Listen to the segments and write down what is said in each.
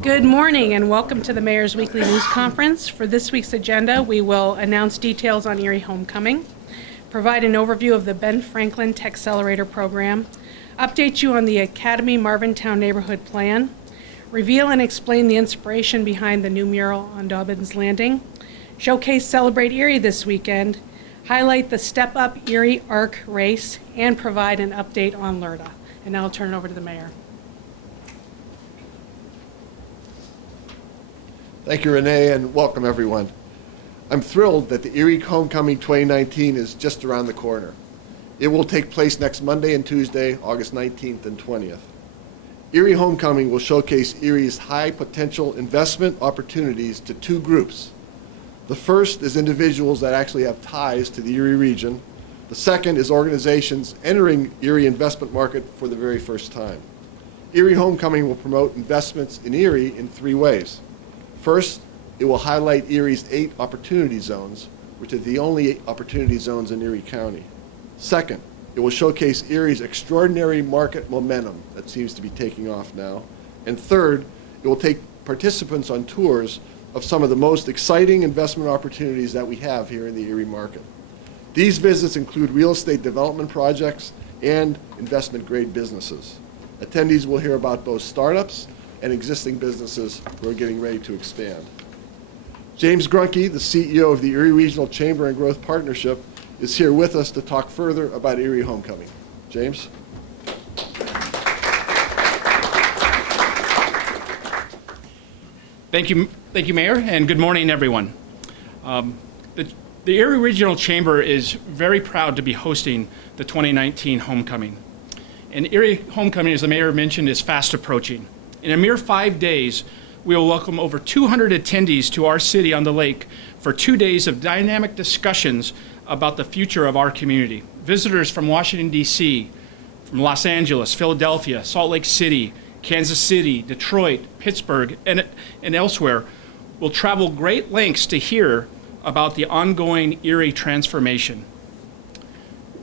Good morning and welcome to the Mayor's Weekly News Conference. For this week's agenda, we will announce details on Erie Homecoming, provide an overview of the Ben Franklin Techcelerator program, update you on the Academy Marvintown Neighborhood Plan, reveal and explain the inspiration behind the new mural on Dobbins Landing, showcase Celebrate Erie this weekend, highlight the Step Up Erie ARC race, and provide an update on LERTA. And now I'll turn it over to the Mayor. Thank you, Renee, and welcome everyone. I'm thrilled that the Erie Homecoming 2019 is just around the corner. It will take place next Monday and Tuesday, August 19th and 20th. Erie Homecoming will showcase Erie's high potential investment opportunities to two groups. The first is individuals that actually have ties to the Erie region. The second is organizations entering Erie investment market for the very first time. Erie Homecoming will promote investments in Erie in three ways. First, it will highlight Erie's 8 opportunity zones, which are the only 8 opportunity zones in Erie County. Second, it will showcase Erie's extraordinary market momentum that seems to be taking off now. And third, it will take participants on tours of some of the most exciting investment opportunities that we have here in the Erie market. These visits include real estate development projects and investment-grade businesses. Attendees will hear about both startups and existing businesses who are getting ready to expand. James Grunke, the CEO of the Erie Regional Chamber and Growth Partnership, is here with us to talk further about Erie Homecoming. James? Thank you, Mayor, and good morning, everyone. The Erie Regional Chamber is very proud to be hosting the 2019 Homecoming. And Erie Homecoming, as the Mayor mentioned, is fast approaching. In a mere 5 days, we will welcome over 200 attendees to our city on the lake for 2 days of dynamic discussions about the future of our community. Visitors from Washington, D.C., from Los Angeles, Philadelphia, Salt Lake City, Kansas City, Detroit, Pittsburgh, and elsewhere will travel great lengths to hear about the ongoing Erie transformation.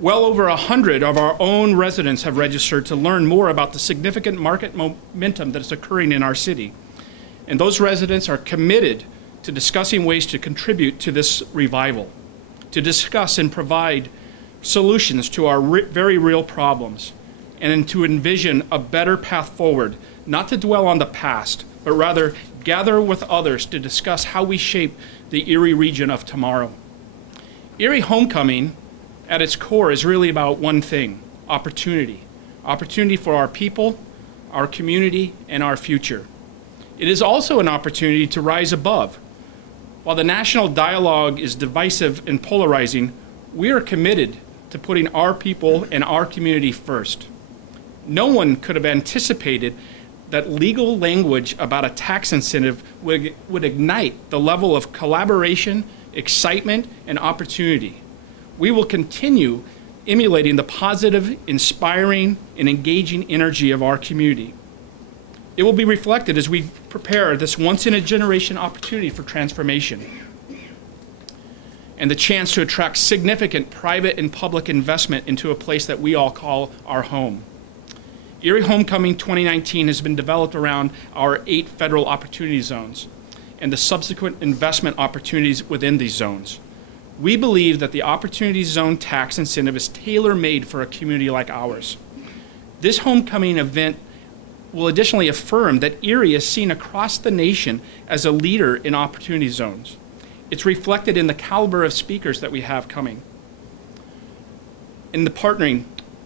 Well over 100 of our own residents have registered to learn more about the significant market momentum that is occurring in our city. And those residents are committed to discussing ways to contribute to this revival, to discuss and provide solutions to our very real problems, and to envision a better path forward, not to dwell on the past, but rather gather with others to discuss how we shape the Erie region of tomorrow. Erie Homecoming, at its core, is really about one thing: opportunity. Opportunity for our people, our community, and our future. It is also an opportunity to rise above. While the national dialogue is divisive and polarizing, we are committed to putting our people and our community first. No one could have anticipated that legal language about a tax incentive would ignite the level of collaboration, excitement, and opportunity. We will continue emulating the positive, inspiring, and engaging energy of our community. It will be reflected as we prepare this once-in-a-generation opportunity for transformation and the chance to attract significant private and public investment into a place that we all call our home. Erie Homecoming 2019 has been developed around our 8 federal opportunity zones and the subsequent investment opportunities within these zones. We believe that the Opportunity Zone tax incentive is tailor-made for a community like ours. This homecoming event will additionally affirm that Erie is seen across the nation as a leader in opportunity zones. It's reflected in the caliber of speakers that we have coming. In the partnering,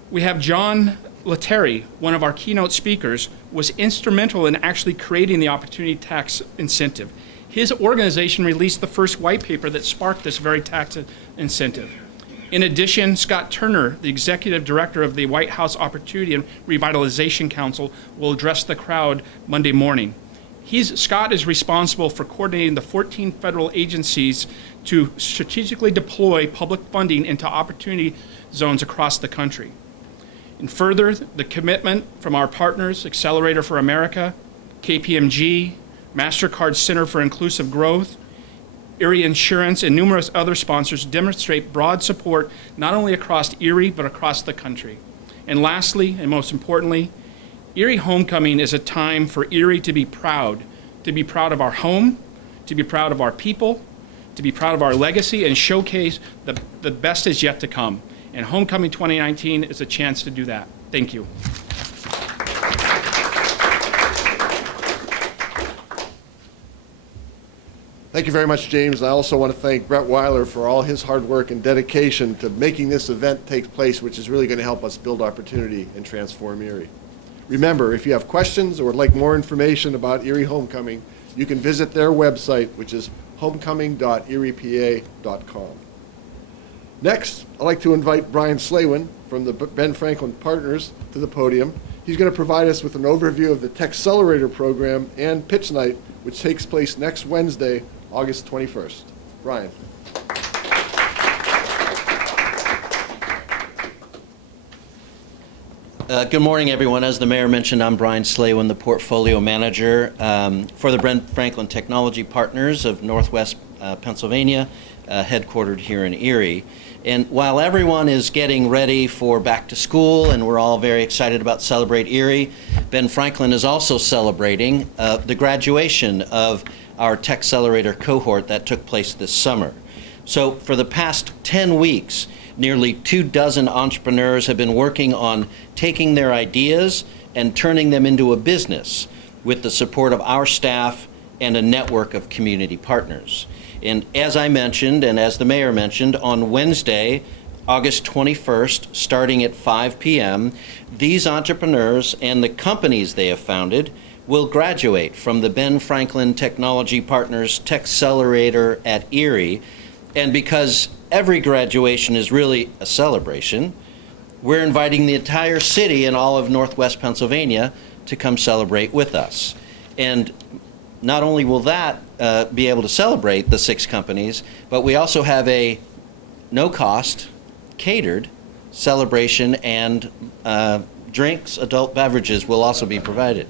we have John Lettieri, one of our keynote speakers, was instrumental in actually creating the opportunity tax incentive. His organization released the first white paper that sparked this very tax incentive. In addition, Scott Turner, the executive director of the White House Opportunity and Revitalization Council, will address the crowd Monday morning. Scott is responsible for coordinating the 14 federal agencies to strategically deploy public funding into opportunity zones across the country. And further, the commitment from our partners, Accelerator for America, KPMG, MasterCard Center for Inclusive Growth, Erie Insurance, and numerous other sponsors demonstrate broad support not only across Erie, but across the country. And lastly, and most importantly, Erie Homecoming is a time for Erie to be proud of our home, to be proud of our people, to be proud of our legacy, and showcase the best is yet to come. And Homecoming 2019 is a chance to do that. Thank you. Thank you very much, James. I also want to thank Brett Weiler for all his hard work and dedication to making this event take place, which is really going to help us build opportunity and transform Erie. Remember, if you have questions or would like more information about Erie Homecoming, you can visit their website, which is homecoming.eriepa.com. Next, I'd like to invite Brian Slaywin from the Ben Franklin Partners to the podium. He's going to provide us with an overview of the Techcelerator program and Pitch Night, which takes place next Wednesday, August 21st. Brian. Good morning, everyone. As the mayor mentioned, I'm Brian Slaywin, the portfolio manager for the Ben Franklin Technology Partners of Northwest Pennsylvania, headquartered here in Erie. And while everyone is getting ready for back to school, and we're all very excited about Celebrate Erie, Ben Franklin is also celebrating the graduation of our Techcelerator cohort that took place this summer. So for the past 10 weeks, nearly 24 entrepreneurs have been working on taking their ideas and turning them into a business with the support of our staff and a network of community partners. And as I mentioned, and as the mayor mentioned, on Wednesday, August 21st, starting at 5 p.m., these entrepreneurs and the companies they have founded will graduate from the Ben Franklin Technology Partners Techcelerator at Erie. And because every graduation is really a celebration, we're inviting the entire city and all of Northwest Pennsylvania to come celebrate with us. And not only will that be able to celebrate the 6 companies, but we also have a no-cost, catered celebration, and drinks, adult beverages will also be provided.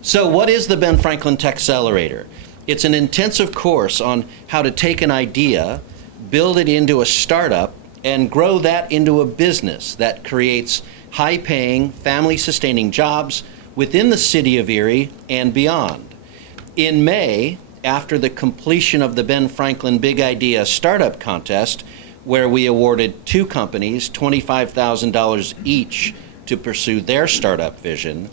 So what is the Ben Franklin Techcelerator? It's an intensive course on how to take an idea, build it into a startup, and grow that into a business that creates high-paying, family-sustaining jobs within the city of Erie and beyond. In May, after the completion of the Ben Franklin Big Idea Startup Contest, where we awarded 2 companies $25,000 each to pursue their startup vision,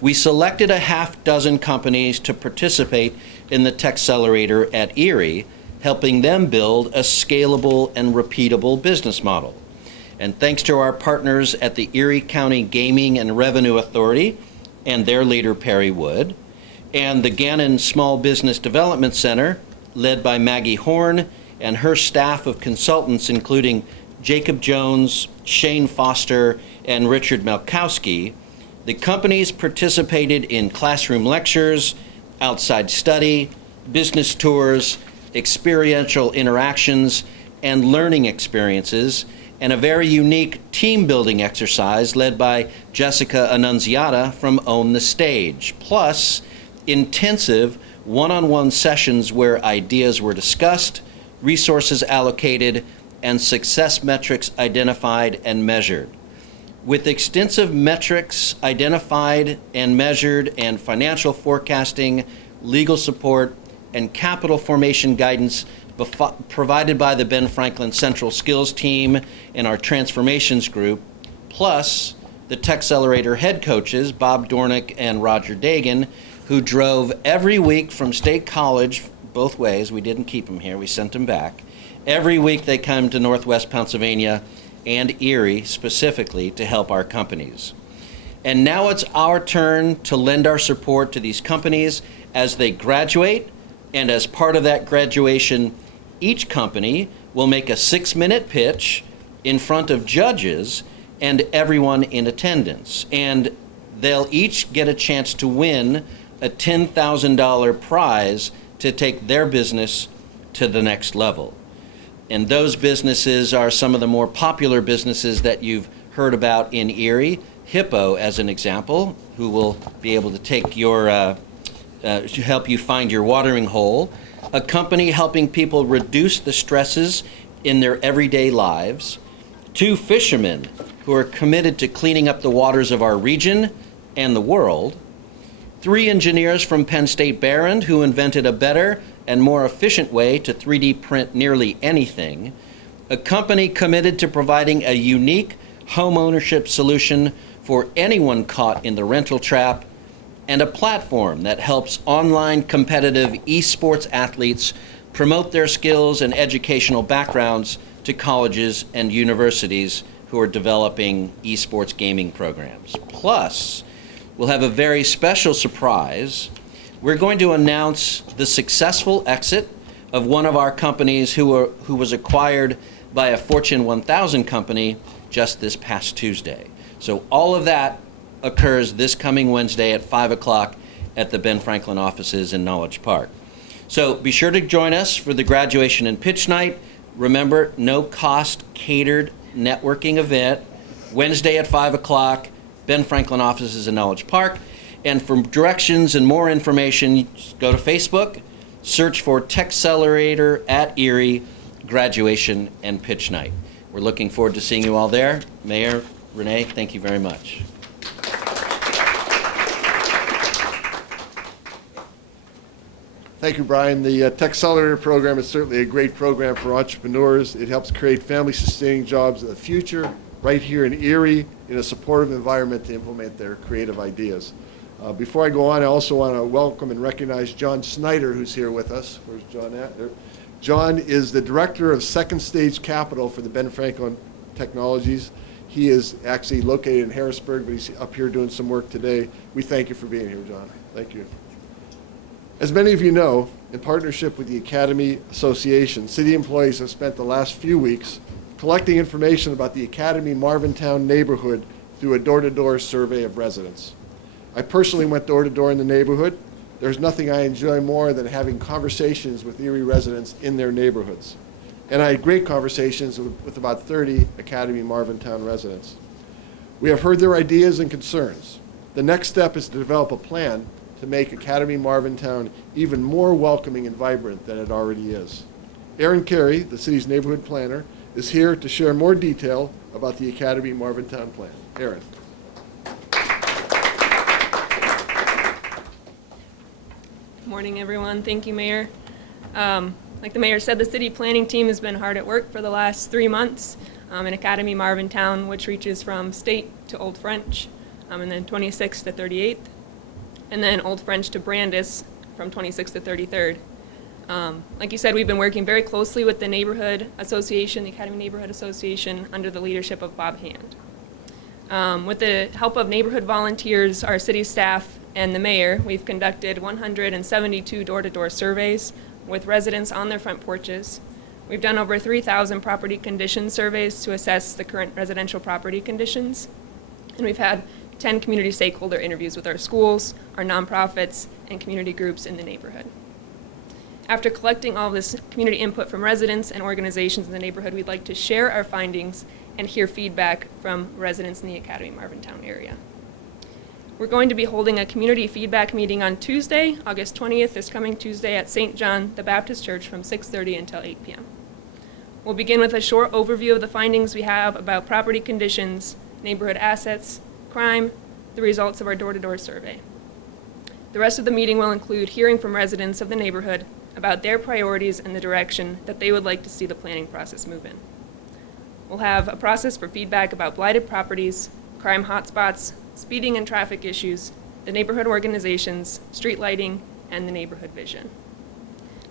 we selected a half-dozen companies to participate in the Techcelerator at Erie, helping them build a scalable and repeatable business model. And thanks to our partners at the Erie County Gaming and Revenue Authority and their leader, Perry Wood, and the Gannon Small Business Development Center, led by Maggie Horn and her staff of consultants, including Jacob Jones, Shane Foster, and Richard Melkowski, the companies participated in classroom lectures, outside study, business tours, experiential interactions, and learning experiences, and a very unique team-building exercise led by Jessica Annunziata from Own the Stage, plus intensive one-on-one sessions where ideas were discussed, resources allocated, and success metrics identified and measured. With extensive metrics identified and measured and financial forecasting, legal support, and capital formation guidance provided by the Ben Franklin Central Skills Team and our Transformations Group, plus the Techcelerator head coaches, Bob Dornick and Roger Dagan, who drove every week from State College, both ways. We didn't keep them here, we sent them back. Every week they come to Northwest Pennsylvania and Erie specifically to help our companies. And now it's our turn to lend our support to these companies as they graduate, and as part of that graduation, each company will make a 6-minute pitch in front of judges and everyone in attendance. And they'll each get a chance to win a $10,000 prize to take their business to the next level. And those businesses are some of the more popular businesses that you've heard about in Erie. Hippo, as an example, who will be able to take your, to help you find your watering hole. A company helping people reduce the stresses in their everyday lives. 2 fishermen who are committed to cleaning up the waters of our region and the world. 3 engineers from Penn State Behrend who invented a better and more efficient way to 3D print nearly anything. A company committed to providing a unique home ownership solution for anyone caught in the rental trap, and a platform that helps online competitive esports athletes promote their skills and educational backgrounds to colleges and universities who are developing esports gaming programs. Plus, we'll have a very special surprise. We're going to announce the successful exit of one of our companies who was acquired by a Fortune 1000 company just this past Tuesday. So all of that occurs this coming Wednesday at 5 o'clock at the Ben Franklin offices in Knowledge Park. So be sure to join us for the graduation and pitch night. Remember, no cost catered networking event, Wednesday at 5 o'clock, Ben Franklin offices in Knowledge Park. And for directions and more information, go to Facebook, search for Techcelerator at Erie Graduation and Pitch Night. We're looking forward to seeing you all there. Mayor Renee, thank you very much. Thank you, Brian. The Techcelerator program is certainly a great program for entrepreneurs. It helps create family-sustaining jobs in the future, right here in Erie, in a supportive environment to implement their creative ideas. Before I go on, I also want to welcome and recognize John Snyder, who's here with us. Where's John at? There. John is the director of Second Stage Capital for the Ben Franklin Technologies. He is actually located in Harrisburg, but he's up here doing some work today. We thank you for being here, John. Thank you. As many of you know, in partnership with the Academy Association, city employees have spent the last few weeks collecting information about the Academy Marvintown neighborhood through a door-to-door survey of residents. I personally went door-to-door in the neighborhood. There's nothing I enjoy more than having conversations with Erie residents in their neighborhoods. And I had great conversations with about 30 Academy Marvintown residents. We have heard their ideas and concerns. The next step is to develop a plan to make Academy Marvintown even more welcoming and vibrant than it already is. Aaron Carey, the city's neighborhood planner, is here to share more detail about the Academy Marvintown plan. Aaron. Good morning, everyone. Thank you, Mayor. Like the Mayor said, the city planning team has been hard at work for the last 3 months in Academy Marvintown, which reaches from State to Old French, and then 26th to 38th. And then Old French to Brandis from 26th to 33rd. Like you said, we've been working very closely with the Neighborhood Association, the Academy Neighborhood Association, under the leadership of Bob Hand. With the help of neighborhood volunteers, our city staff, and the mayor, we've conducted 172 door-to-door surveys with residents on their front porches. We've done over 3,000 property condition surveys to assess the current residential property conditions. And we've had 10 community stakeholder interviews with our schools, our nonprofits, and community groups in the neighborhood. After collecting all this community input from residents and organizations in the neighborhood, we'd like to share our findings and hear feedback from residents in the Academy Marvintown area. We're going to be holding a community feedback meeting on Tuesday, August 20th, this coming Tuesday at St. John the Baptist Church from 6:30 until 8 p.m. We'll begin with a short overview of the findings we have about property conditions, neighborhood assets, crime, the results of our door-to-door survey. The rest of the meeting will include hearing from residents of the neighborhood about their priorities and the direction that they would like to see the planning process move in. We'll have a process for feedback about blighted properties, crime hotspots, speeding and traffic issues, the neighborhood organizations, street lighting, and the neighborhood vision.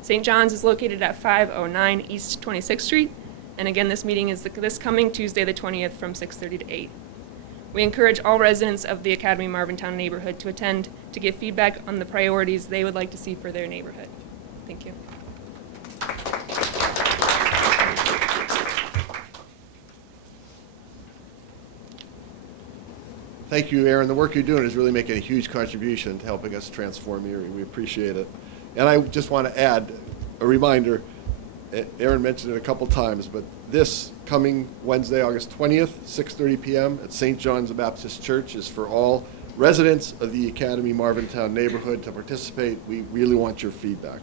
St. John's is located at 509 East 26th Street, and again, this meeting is this coming Tuesday the 20th from 6:30 to 8. We encourage all residents of the Academy Marvintown neighborhood to attend to give feedback on the priorities they would like to see for their neighborhood. Thank you. Thank you, Aaron. The work you're doing is really making a huge contribution to helping us transform Erie. We appreciate it. And I just want to add a reminder. Aaron mentioned it a couple times, but this coming Wednesday, August 20th, 6:30 p.m. at St. John's the Baptist Church is for all residents of the Academy Marvintown neighborhood to participate. We really want your feedback.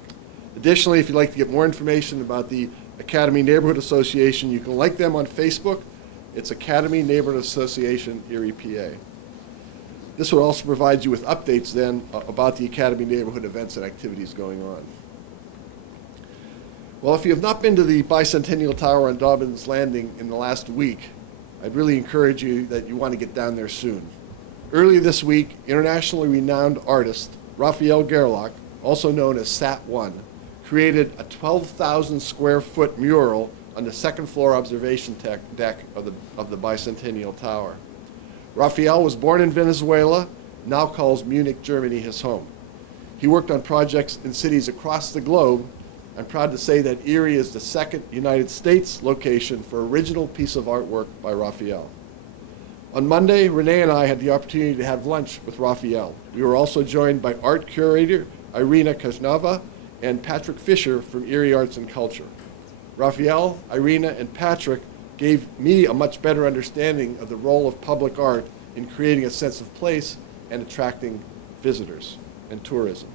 Additionally, if you'd like to get more information about the Academy Neighborhood Association, you can like them on Facebook. It's Academy Neighborhood Association, Erie, PA. This will also provide you with updates then about the Academy neighborhood events and activities going on. Well, if you have not been to the Bicentennial Tower on Dobbins Landing in the last week, I'd really encourage you that you want to get down there soon. Earlier this week, internationally renowned artist Raphael Gerlach, also known as Sat1, created a 12,000 square foot mural on the second floor observation deck of the Bicentennial Tower. Raphael was born in Venezuela, now calls Munich, Germany his home. He worked on projects in cities across the globe. I'm proud to say that Erie is the second United States location for original piece of artwork by Raphael. On Monday, Renee and I had the opportunity to have lunch with Raphael. We were also joined by art curator Irina Kaznava and Patrick Fisher from Erie Arts and Culture. Raphael, Irina, and Patrick gave me a much better understanding of the role of public art in creating a sense of place and attracting visitors and tourism.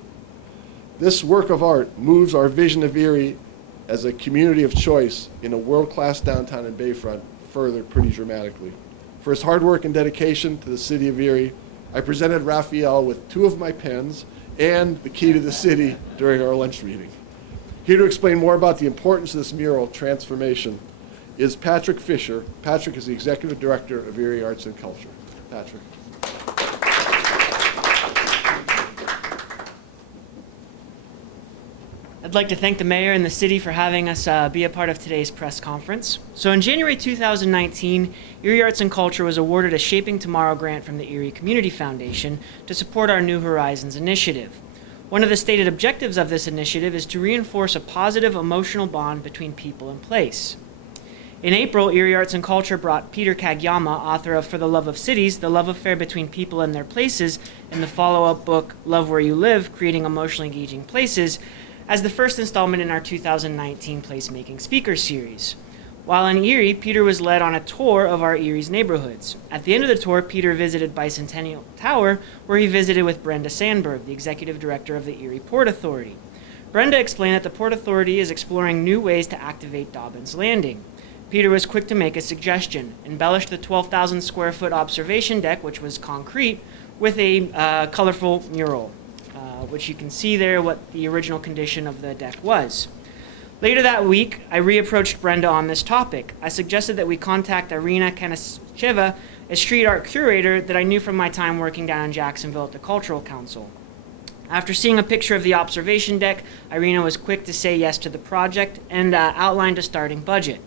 This work of art moves our vision of Erie as a community of choice in a world-class downtown and Bayfront further pretty dramatically. For his hard work and dedication to the city of Erie, I presented Raphael with 2 of my pens and the key to the city during our lunch meeting. Here to explain more about the importance of this mural transformation is Patrick Fisher. Patrick is the Executive Director of Erie Arts and Culture. Patrick. I'd like to thank the mayor and the city for having us be a part of today's press conference. So in January 2019, Erie Arts and Culture was awarded a Shaping Tomorrow grant from the Erie Community Foundation to support our New Horizons initiative. One of the stated objectives of this initiative is to reinforce a positive emotional bond between people and place. In April, Erie Arts and Culture brought Peter Kageyama, author of For the Love of Cities, The Love Affair Between People and Their Places, and the follow-up book, Love Where You Live, Creating Emotionally Engaging Places, as the first installment in our 2019 Placemaking Speaker Series. While in Erie, Peter was led on a tour of our Erie's neighborhoods. At the end of the tour, Peter visited Bicentennial Tower, where he visited with Brenda Sandberg, the Executive Director of the Erie Port Authority. Brenda explained that the Port Authority is exploring new ways to activate Dobbins Landing. Peter was quick to make a suggestion: embellish the 12,000 square foot observation deck, which was concrete, with a colorful mural, which you can see there what the original condition of the deck was. Later that week, I reapproached Brenda on this topic. I suggested that we contact Irina Kanasheva, a street art curator that I knew from my time working down in Jacksonville at the Cultural Council. After seeing a picture of the observation deck, Irina was quick to say yes to the project and outlined a starting budget.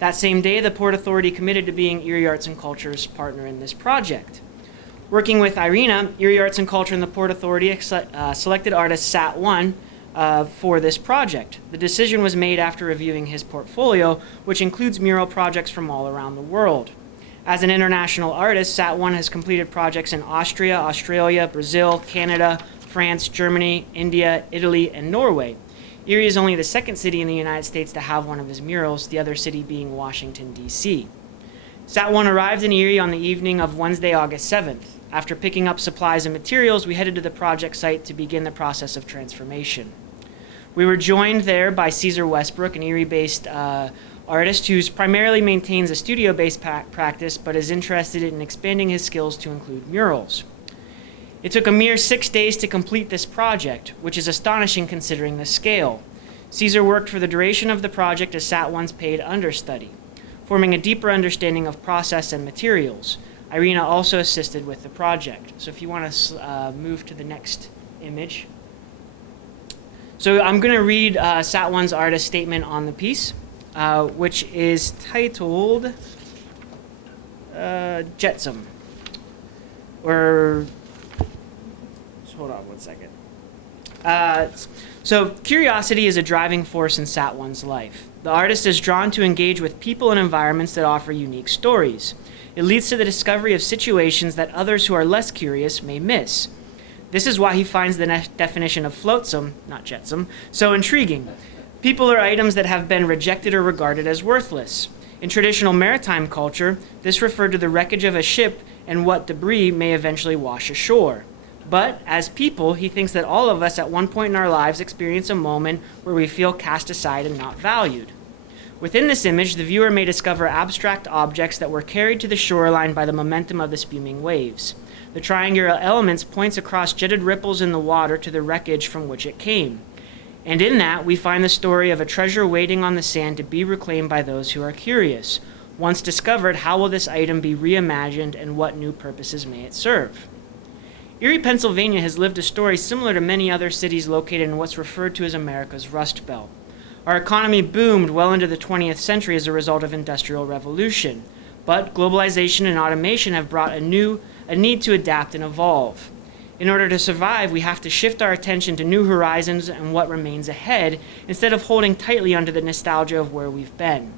That same day, the Port Authority committed to being Erie Arts and Culture's partner in this project. Working with Irina, Erie Arts and Culture and the Port Authority selected artist Sat1 for this project. The decision was made after reviewing his portfolio, which includes mural projects from all around the world. As an international artist, Sat1 has completed projects in Austria, Australia, Brazil, Canada, France, Germany, India, Italy, and Norway. Erie is only the second city in the United States to have one of his murals, the other city being Washington, D.C. Sat1 arrived in Erie on the evening of Wednesday, August 7th. After picking up supplies and materials, we headed to the project site to begin the process of transformation. We were joined there by Caesar Westbrook, an Erie-based artist who primarily maintains a studio-based practice but is interested in expanding his skills to include murals. It took a mere 6 days to complete this project, which is astonishing considering the scale. Caesar worked for the duration of the project as Sat1's paid understudy, forming a deeper understanding of process and materials. Irina also assisted with the project. So if you want to move to the next image. So I'm going to read Sat1's artist statement on the piece, which is titled Jetsam. Hold on one second. So curiosity is a driving force in Sat1's life. The artist is drawn to engage with people and environments that offer unique stories. It leads to the discovery of situations that others who are less curious may miss. This is why he finds the definition of flotsam, not jetsam, so intriguing. People are items that have been rejected or regarded as worthless. In traditional maritime culture, this referred to the wreckage of a ship and what debris may eventually wash ashore. But, as people, he thinks that all of us at one point in our lives experience a moment where we feel cast aside and not valued. Within this image, the viewer may discover abstract objects that were carried to the shoreline by the momentum of the spuming waves. The triangular elements points across jetted ripples in the water to the wreckage from which it came. And in that, we find the story of a treasure waiting on the sand to be reclaimed by those who are curious. Once discovered, how will this item be reimagined and what new purposes may it serve? Erie, Pennsylvania has lived a story similar to many other cities located in what's referred to as America's Rust Belt. Our economy boomed well into the 20th century as a result of industrial revolution, but globalization and automation have brought a need to adapt and evolve. In order to survive, we have to shift our attention to new horizons and what remains ahead, instead of holding tightly onto the nostalgia of where we've been.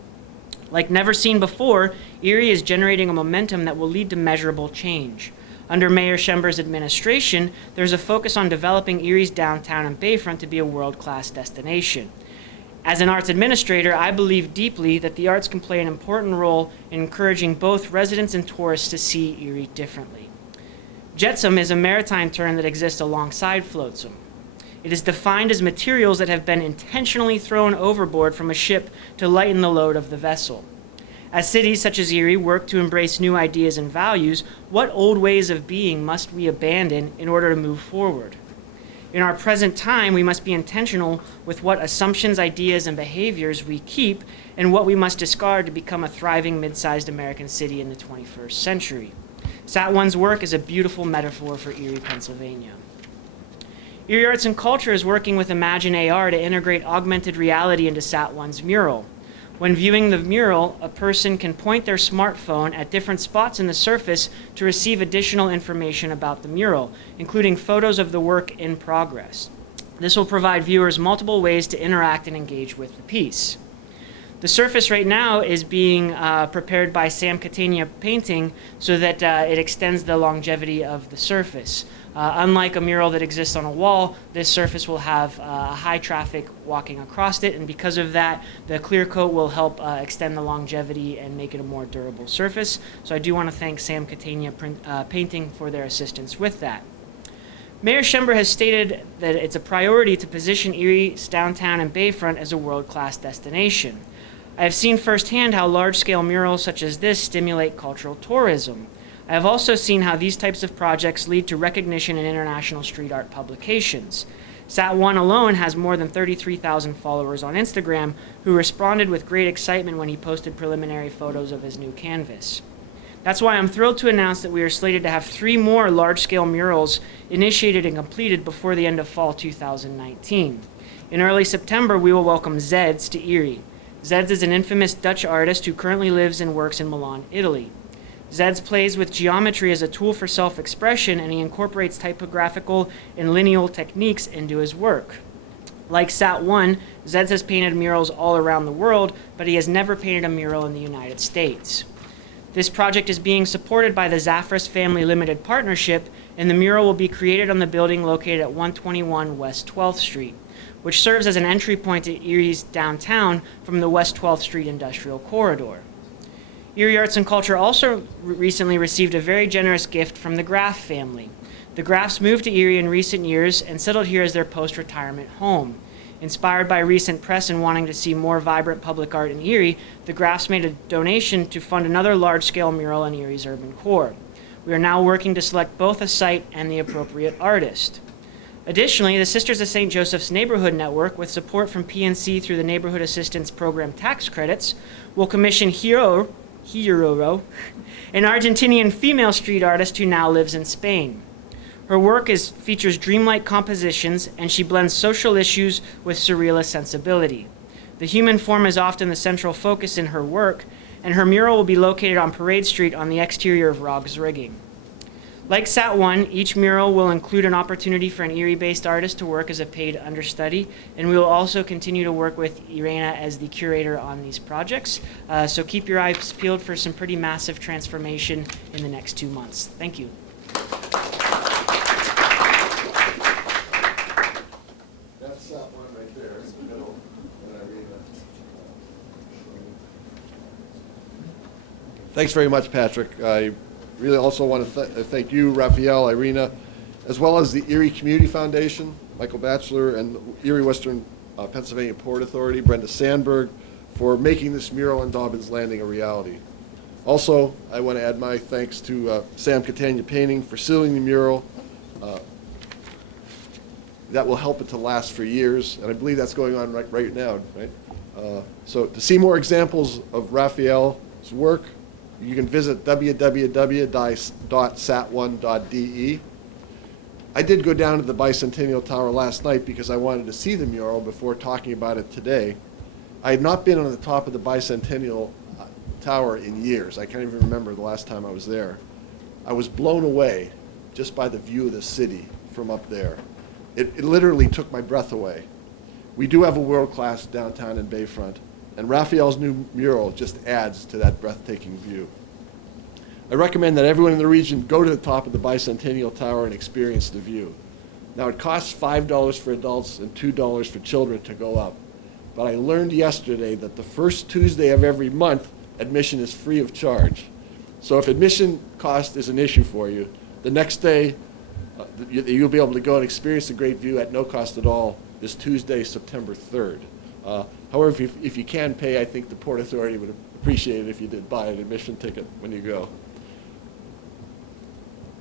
Like never seen before, Erie is generating a momentum that will lead to measurable change. Under Mayor Schember's administration, there's a focus on developing Erie's downtown and bayfront to be a world-class destination. As an arts administrator, I believe deeply that the arts can play an important role in encouraging both residents and tourists to see Erie differently. Jetsam is a maritime term that exists alongside flotsam. It is defined as materials that have been intentionally thrown overboard from a ship to lighten the load of the vessel. As cities such as Erie work to embrace new ideas and values, what old ways of being must we abandon in order to move forward? In our present time, we must be intentional with what assumptions, ideas, and behaviors we keep and what we must discard to become a thriving mid-sized American city in the 21st century. Sat One's work is a beautiful metaphor for Erie, Pennsylvania. Erie Arts and Culture is working with Imagine AR to integrate augmented reality into Sat One's mural. When viewing the mural, a person can point their smartphone at different spots in the surface to receive additional information about the mural, including photos of the work in progress. This will provide viewers multiple ways to interact and engage with the piece. The surface right now is being prepared by Sam Catania Painting so that it extends the longevity of the surface. Unlike a mural that exists on a wall, this surface will have high traffic walking across it, and because of that, the clear coat will help extend the longevity and make it a more durable surface. So I do want to thank Sam Catania Painting for their assistance with that. Mayor Schember has stated that it's a priority to position Erie's downtown and bayfront as a world-class destination. I have seen firsthand how large-scale murals such as this stimulate cultural tourism. I have also seen how these types of projects lead to recognition in international street art publications. Sat One alone has more than 33,000 followers on Instagram who responded with great excitement when he posted preliminary photos of his new canvas. That's why I'm thrilled to announce that we are slated to have 3 more large-scale murals initiated and completed before the end of fall 2019. In early September, we will welcome Zeds to Erie. Zeds is an infamous Dutch artist who currently lives and works in Milan, Italy. Zeds plays with geometry as a tool for self-expression, and he incorporates typographical and lineal techniques into his work. Like Sat One, Zeds has painted murals all around the world, but he has never painted a mural in the United States. This project is being supported by the Zafras Family Limited Partnership, and the mural will be created on the building located at 121 West 12th Street, which serves as an entry point to Erie's downtown from the West 12th Street Industrial Corridor. Erie Arts and Culture also recently received a very generous gift from the Graff family. The Graffs moved to Erie in recent years and settled here as their post-retirement home. Inspired by recent press and wanting to see more vibrant public art in Erie, the Graffs made a donation to fund another large-scale mural in Erie's urban core. We are now working to select both a site and the appropriate artist. Additionally, the Sisters of St. Joseph's Neighborhood Network, with support from PNC through the Neighborhood Assistance Program tax credits, will commission Hiro, an Argentinian female street artist who now lives in Spain. Her work features dreamlike compositions, and she blends social issues with surrealist sensibility. The human form is often the central focus in her work, and her mural will be located on Parade Street on the exterior of Rog's Rigging. Like Sat One, each mural will include an opportunity for an Erie-based artist to work as a paid understudy, and we will also continue to work with Irena as the curator on these projects. So keep your eyes peeled for some pretty massive transformation in the next 2 months. Thank you. That's Sat One right there in the middle, and Irena. Thanks very much, Patrick. I really also want to thank you, Raphael, Irena, as well as the Erie Community Foundation, Michael Batchelor, and Erie Western Pennsylvania Port Authority, Brenda Sandberg, for making this mural on Dobbins Landing a reality. Also, I want to add my thanks to Sam Catania Painting for sealing the mural. That will help it to last for years, and I believe that's going on right now, right? So to see more examples of Raphael's work, you can visit www.sat1.de. I did go down to the Bicentennial Tower last night because I wanted to see the mural before talking about it today. I had not been on the top of the Bicentennial Tower in years. I can't even remember the last time I was there. I was blown away just by the view of the city from up there. It literally took my breath away. We do have a world-class downtown and Bayfront, and Raphael's new mural just adds to that breathtaking view. I recommend that everyone in the region go to the top of the Bicentennial Tower and experience the view. Now, it costs $5 for adults and $2 for children to go up, but I learned yesterday that the first Tuesday of every month, admission is free of charge. So if admission cost is an issue for you, the next day you'll be able to go and experience the great view at no cost at all this Tuesday, September 3rd. However, if you can pay, I think the Port Authority would appreciate it if you did buy an admission ticket when you go.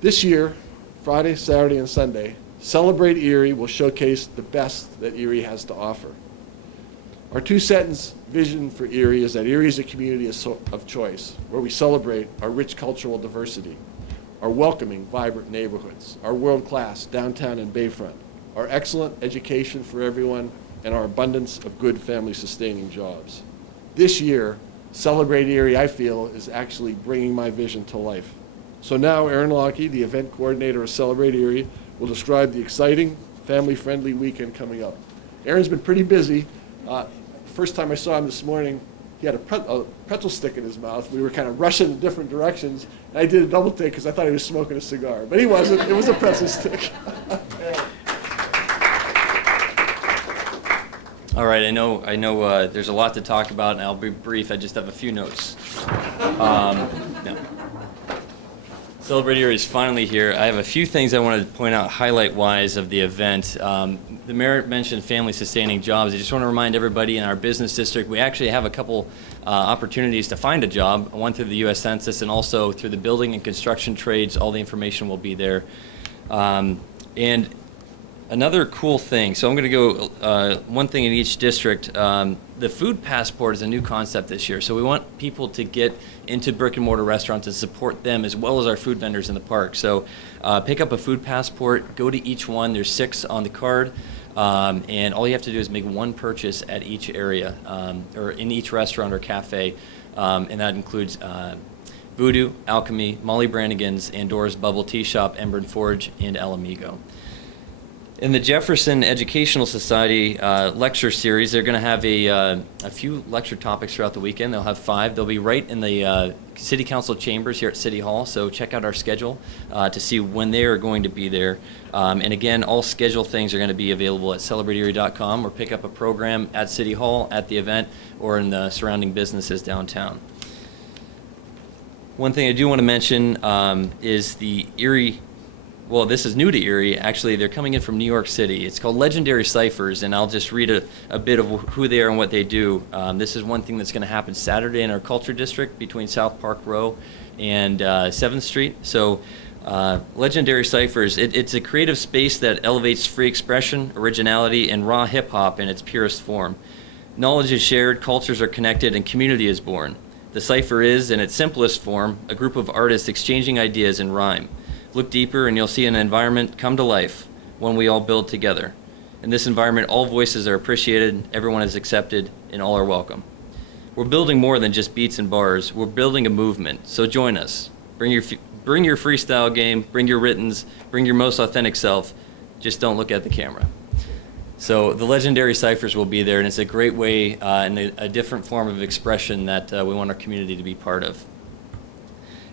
This year, Friday, Saturday, and Sunday, Celebrate Erie will showcase the best that Erie has to offer. Our two-sentence vision for Erie is that Erie is a community of choice, where we celebrate our rich cultural diversity, our welcoming, vibrant neighborhoods, our world-class downtown and Bayfront, our excellent education for everyone, and our abundance of good family-sustaining jobs. This year, Celebrate Erie, I feel, is actually bringing my vision to life. So now Aaron Lockey, the event coordinator of Celebrate Erie, will describe the exciting, family-friendly weekend coming up. Aaron's been pretty busy. First time I saw him this morning, he had a pretzel stick in his mouth. We were kind of rushing in different directions, and I did a double take because I thought he was smoking a cigar, but he wasn't. It was a pretzel stick. All right, I know. There's a lot to talk about, and I'll be brief. I just have a few notes. No. Celebrate Erie is finally here. I have a few things I wanted to point out highlight-wise of the event. The mayor mentioned family-sustaining jobs. I just want to remind everybody in our business district, we actually have a couple opportunities to find a job, one through the U.S. Census and also through the building and construction trades. All the information will be there. And another cool thing, so I'm going to go one thing in each district. The food passport is a new concept this year, so we want people to get into brick and mortar restaurants and support them as well as our food vendors in the park. So pick up a food passport, go to each one. There's 6 on the card, and all you have to do is make one purchase at each area or in each restaurant or cafe, and that includes Voodoo, Alchemy, Molly Brannigan's, Andora's Bubble Tea Shop, Ember and Forge, and El Amigo. In the Jefferson Educational Society lecture series, they're going to have a few lecture topics throughout the weekend. They'll have 5. They'll be right in the City Council chambers here at City Hall, so check out our schedule to see when they are going to be there. And again, all schedule things are going to be available at celebrateerie.com, or pick up a program at City Hall, at the event, or in the surrounding businesses downtown. One thing I do want to mention is the Erie. Well, this is new to Erie. Actually, they're coming in from New York City. It's called Legendary Ciphers, and I'll just read a bit of who they are and what they do. This is one thing that's going to happen Saturday in our Culture District between South Park Row and 7th Street. So Legendary Ciphers, it's a creative space that elevates free expression, originality, and raw hip-hop in its purest form. Knowledge is shared, cultures are connected, and community is born. The cipher is, in its simplest form, a group of artists exchanging ideas in rhyme. Look deeper and you'll see an environment come to life, one we all build together. In this environment, all voices are appreciated, everyone is accepted, and all are welcome. We're building more than just beats and bars. We're building a movement, so join us. Bring your freestyle game, bring your writtens, bring your most authentic self. Just don't look at the camera. So the Legendary Ciphers will be there, and it's a great way and a different form of expression that we want our community to be part of.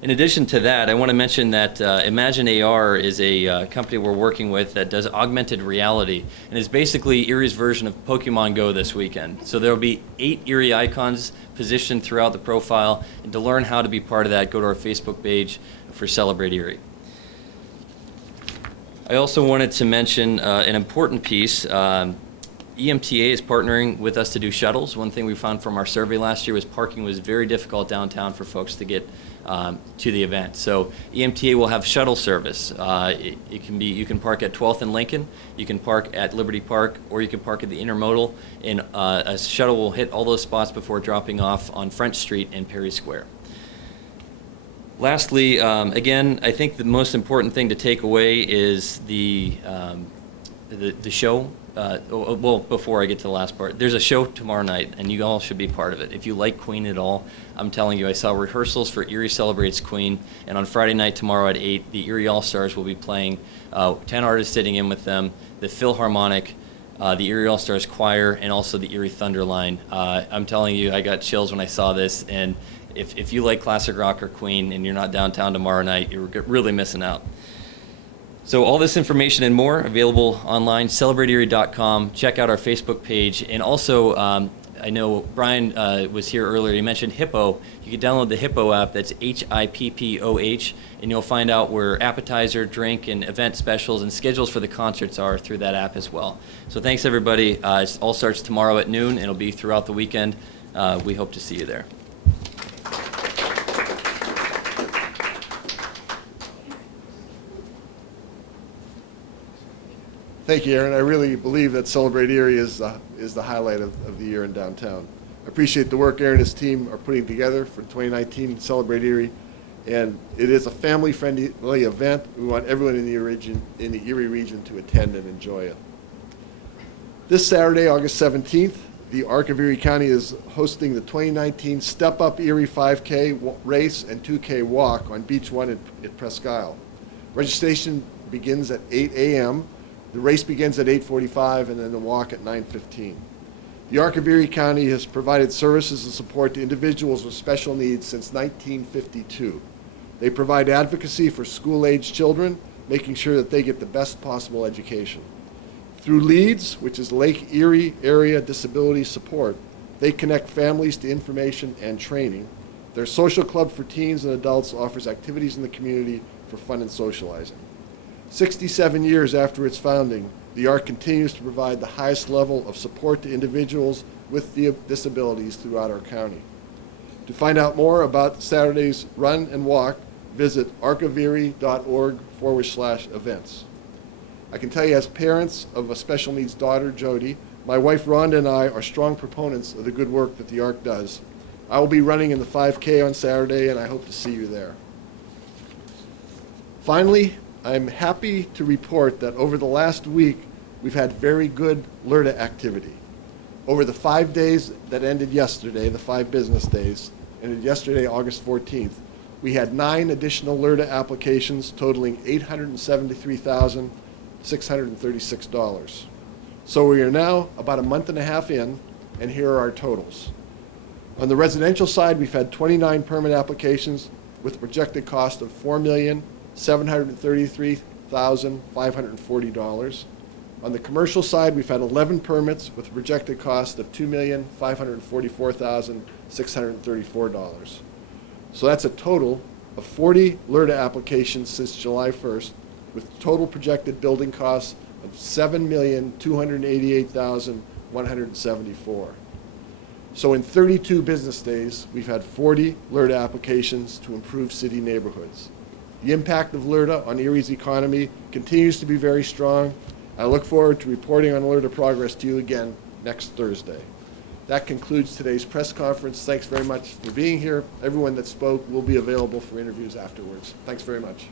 In addition to that, I want to mention that Imagine AR is a company we're working with that does augmented reality, and is basically Erie's version of Pokemon Go this weekend. So there will be 8 Erie icons positioned throughout the profile, and to learn how to be part of that, go to our Facebook page for Celebrate Erie. I also wanted to mention an important piece. EMTA is partnering with us to do shuttles. One thing we found from our survey last year was parking was very difficult downtown for folks to get to the event. So EMTA will have shuttle service. It can be, you can park at 12th and Lincoln, you can park at Liberty Park, or you can park at the Intermodal, and a shuttle will hit all those spots before dropping off on French Street and Perry Square. Lastly, again, I think the most important thing to take away is the show. Well, before I get to the last part, there's a show tomorrow night, and you all should be part of it. If you like Queen at all, I'm telling you, I saw rehearsals for Erie Celebrates Queen, and on Friday night tomorrow at 8, the Erie All-Stars will be playing, 10 artists sitting in with them, the Philharmonic, the Erie All-Stars Choir, and also the Erie Thunderline. I'm telling you, I got chills when I saw this, and if you like classic rock or Queen and you're not downtown tomorrow night, you're really missing out. So all this information and more available online, celebrateerie.com. Check out our Facebook page. And also, I know Brian was here earlier. He mentioned Hippo. You can download the Hippo app. That's HIPPOH. And you'll find out where appetizer, drink, and event specials and schedules for the concerts are through that app as well. So thanks, everybody. It all starts tomorrow at noon, and it'll be throughout the weekend. We hope to see you there. Thank you, Aaron. I really believe that Celebrate Erie is the highlight of the year in downtown. I appreciate the work Aaron and his team are putting together for 2019 Celebrate Erie, and it is a family-friendly event. We want everyone in the Erie region to attend and enjoy it. This Saturday, August 17th, the Arc of Erie County is hosting the 2019 Step Up Erie 5K race and 2K walk on Beach 1 at Presque Isle. Registration begins at 8 a.m. The race begins at 8:45 and then the walk at 9:15. The Arc of Erie County has provided services and support to individuals with special needs since 1952. They provide advocacy for school-aged children, making sure that they get the best possible education. Through LEADS, which is Lake Erie Area Disability Support, they connect families to information and training. Their social club for teens and adults offers activities in the community for fun and socializing. 67 years after its founding, the ARC continues to provide the highest level of support to individuals with disabilities throughout our county. To find out more about Saturday's run and walk, visit arcoferie.org/events. I can tell you, as parents of a special needs daughter, Jody, my wife Rhonda and I are strong proponents of the good work that the ARC does. I will be running in the 5K on Saturday, and I hope to see you there. Finally, I'm happy to report that over the last week, we've had very good LERTA activity. Over the 5 days that ended yesterday, the 5 business days, ended yesterday, August 14th, we had 9 additional LERTA applications totaling $873,636. So we are now about a month and a half in, and here are our totals. On the residential side, we've had 29 permit applications with a projected cost of $4,733,540. On the commercial side, we've had 11 permits with a projected cost of $2,544,634. So that's a total of 40 LERTA applications since July 1st, with total projected building costs of $7,288,174. So in 32 business days, we've had 40 LERTA applications to improve city neighborhoods. The impact of LERTA on Erie's economy continues to be very strong. I look forward to reporting on LERTA progress to you again next Thursday. That concludes today's press conference. Thanks very much for being here. Everyone that spoke will be available for interviews afterwards. Thanks very much.